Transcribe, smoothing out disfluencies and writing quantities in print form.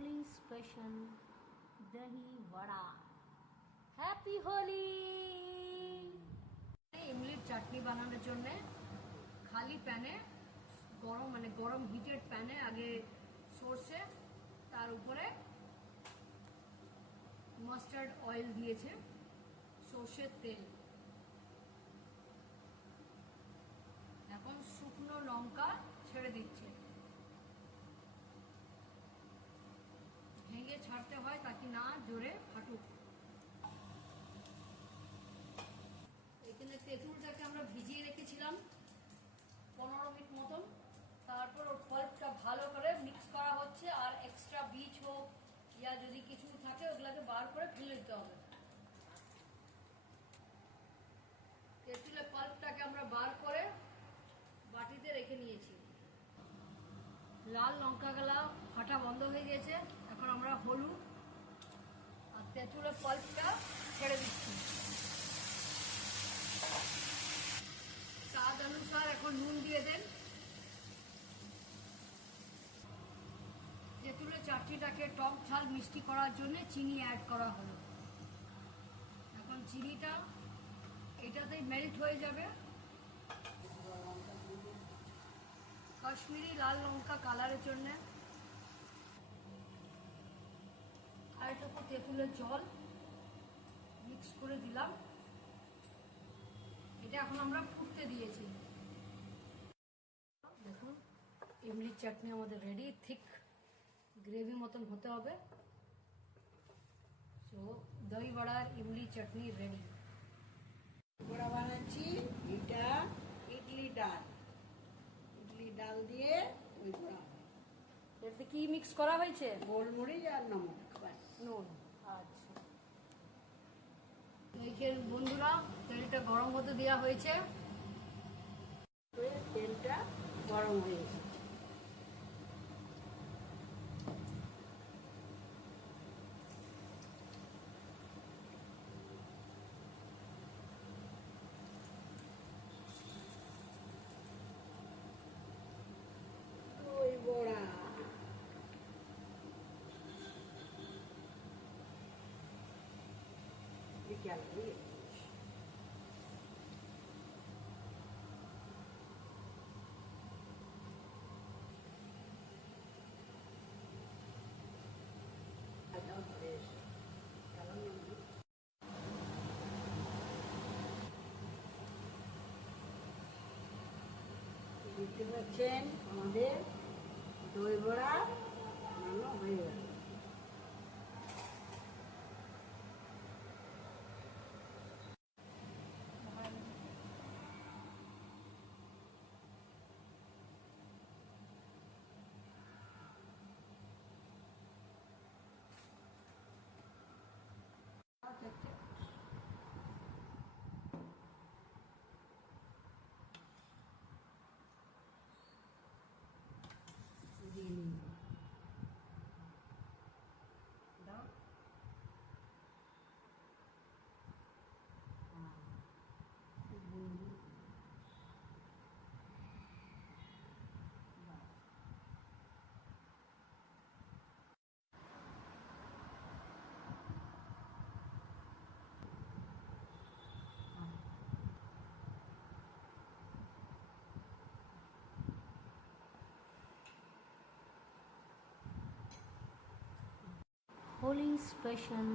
Holi special दही vada. Happy Holi. ইমলির চাটনি বানানোর জন্য খালি প্যানে গরম হিটেড প্যানে আগে সরষে, তার উপরে মাস্টার্ড অয়েল দিয়েছে, সর্ষের তেল, এখন শুকনো লঙ্কা ছেড়ে দিচ্ছে। ভেঙে ছাড়তে হয় তাকে না জোরে ফাটুক। এখানে তেঁতুলটাকে আমরা ভিজিয়ে রেখেছিলাম 15 মিনিট মতন। তারপর ওর পাল্পটা ভালো করে মিক্স করা হচ্ছে, আর এক্সট্রা বীজ হোক ইয়া যদি কিছু থাকে ওগুলোকে বার করে ফেলে দিতে হবে। তেঁতুলের পাল্পটাকে আমরা বার করে বাটিতে রেখে নিয়েছি। লাল লঙ্কাগুলা ফাটা বন্ধ হয়ে গেছে। এখন আমরা হলুদ আর তেঁতুলের পাল্পটা ছেড়ে দিচ্ছি। স্বাদ অনুসার এখন নুন দিয়ে দেন। তেঁতুলের চাটনিটাকে টক ঝাল মিষ্টি করার জন্য চিনি অ্যাড করা হলো। এখন চিনিটা এটাতেই মেল্ট হয়ে যাবে। কাশ্মীরি লাল লঙ্কা কালারের জন্য আর একটু তেঁতুলের জল মিক্স করে দিলাম। এটা এখন আমরা ফুটতে দিয়েছি। দেখুন ইমলির চাটনি আমাদের রেডি। থিক গ্রেভি মতন হতে হবে। সো দই বড়ার ইমলি চাটনি রেডি। বড়া বানাচ্ছি। এটা ইডলি ডাল দিয়ে ওই বড়া। এতে কি মিক্স করা হয়েছে? গোলমরিচ আর নমক, ব্যাস। নুন। আচ্ছা, এইখানে বন্ধুরা তেলটা গরম হতে দেওয়া হয়েছে। তেলটা গরম হয়ে এসেছে। দই বড়া বিকেল হয়ে দেখতে পাচ্ছেন আমাদের দই বড়া বানানো হয়ে গেল। দাও। होली स्पेशल